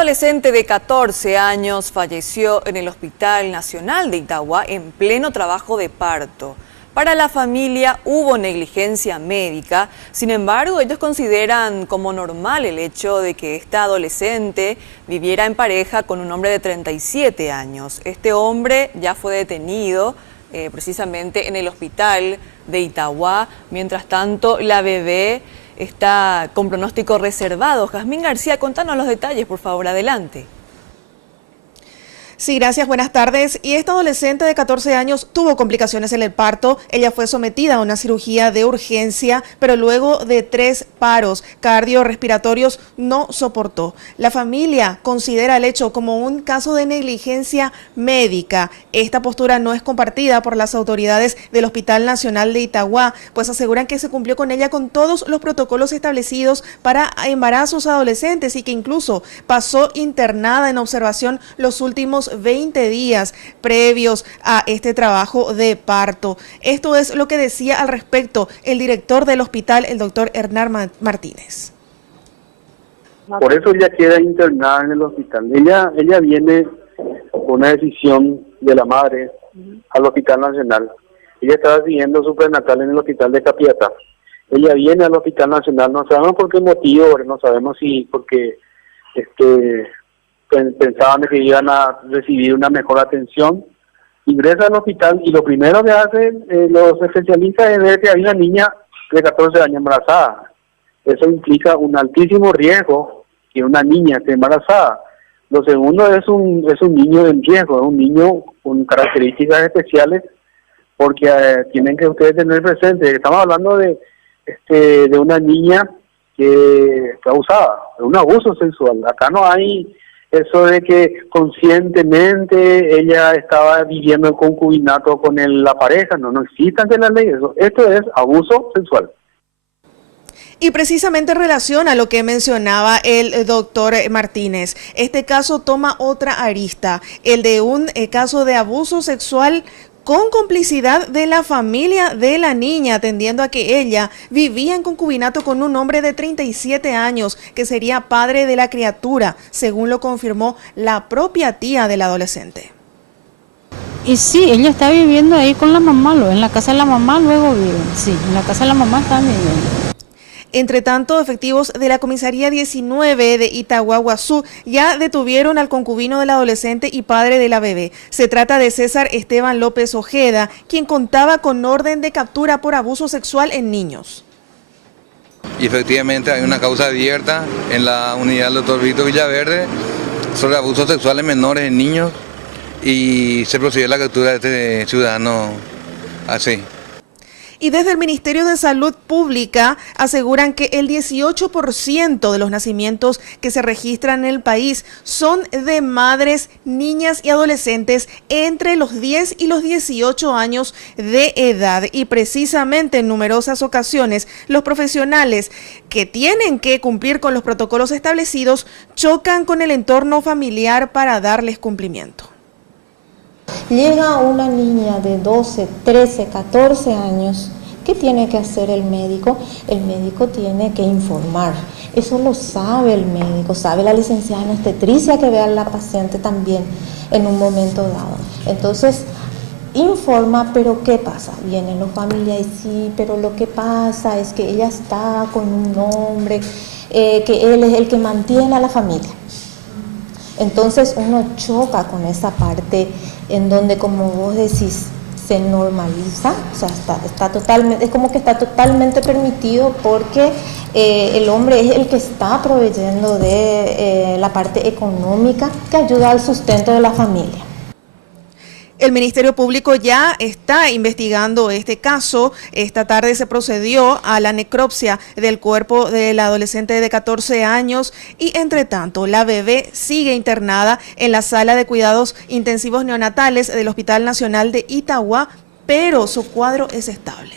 adolescente de 14 años falleció en el Hospital Nacional de Itagua en pleno trabajo de parto. Para la familia hubo negligencia médica, sin embargo ellos consideran como normal el hecho de que esta adolescente viviera en pareja con un hombre de 37 años. Este hombre ya fue detenido precisamente en el hospital de Itagua. Mientras tanto, la bebé está con pronóstico reservado. Jazmín García, contanos los detalles, por favor, adelante. Sí, gracias, buenas tardes. Y esta adolescente de 14 años tuvo complicaciones en el parto. Ella fue sometida a una cirugía de urgencia, pero luego de 3 paros cardiorrespiratorios no soportó. La familia considera el hecho como un caso de negligencia médica. Esta postura no es compartida por las autoridades del Hospital Nacional de Itagua, pues aseguran que se cumplió con ella con todos los protocolos establecidos para embarazos adolescentes y que incluso pasó internada en observación los últimos 20 días previos a este trabajo de parto. Esto es lo que decía al respecto el director del hospital, el doctor Hernán Martínez. Por eso ella queda internada en el hospital. Ella viene con una decisión de la madre al Hospital Nacional. Ella estaba siguiendo su prenatal en el hospital de Capiatá. Ella viene al Hospital Nacional, no sabemos por qué motivo, no sabemos si porque pensaban que iban a recibir una mejor atención. Ingresa al hospital y lo primero que hacen los especialistas es ver que hay una niña de 14 años embarazada. Eso implica un altísimo riesgo que una niña esté embarazada. Lo segundo es un niño en riesgo, es un niño con características especiales, porque tienen que ustedes tener presente, estamos hablando de una niña que fue abusada, de un abuso sexual. Acá no hay eso de que conscientemente ella estaba viviendo en concubinato con la pareja, no existe ante la ley eso. Esto es abuso sexual. Y precisamente en relación a lo que mencionaba el doctor Martínez, este caso toma otra arista, el de un caso de abuso sexual con complicidad de la familia de la niña, atendiendo a que ella vivía en concubinato con un hombre de 37 años, que sería padre de la criatura, según lo confirmó la propia tía del adolescente. Y sí, ella está viviendo ahí con la mamá, en la casa de la mamá luego viven, sí, en la casa de la mamá están viviendo. Entre tanto, efectivos de la comisaría 19 de Itaguaguazú ya detuvieron al concubino del adolescente y padre de la bebé. Se trata de César Esteban López Ojeda, quien contaba con orden de captura por abuso sexual en niños. Y efectivamente hay una causa abierta en la unidad del doctor Víctor Villaverde sobre abusos sexuales menores en niños y se procedió a la captura de este ciudadano así. Y desde el Ministerio de Salud Pública aseguran que el 18% de los nacimientos que se registran en el país son de madres, niñas y adolescentes entre los 10 y los 18 años de edad. Y precisamente en numerosas ocasiones los profesionales que tienen que cumplir con los protocolos establecidos chocan con el entorno familiar para darles cumplimiento. Llega una niña de 12, 13, 14 años, ¿qué tiene que hacer el médico? El médico tiene que informar, eso lo sabe el médico, sabe la licenciada en obstetricia que vea a la paciente también en un momento dado. Entonces, informa, pero ¿qué pasa? Vienen los familiares, sí, pero lo que pasa es que ella está con un hombre, que él es el que mantiene a la familia. Entonces uno choca con esa parte en donde, como vos decís, se normaliza, o sea, está totalmente, es como que está totalmente permitido porque el hombre es el que está proveyendo de la parte económica que ayuda al sustento de la familia. El Ministerio Público ya está investigando este caso. Esta tarde se procedió a la necropsia del cuerpo del adolescente de 14 años y, entre tanto, la bebé sigue internada en la sala de cuidados intensivos neonatales del Hospital Nacional de Itagua, pero su cuadro es estable.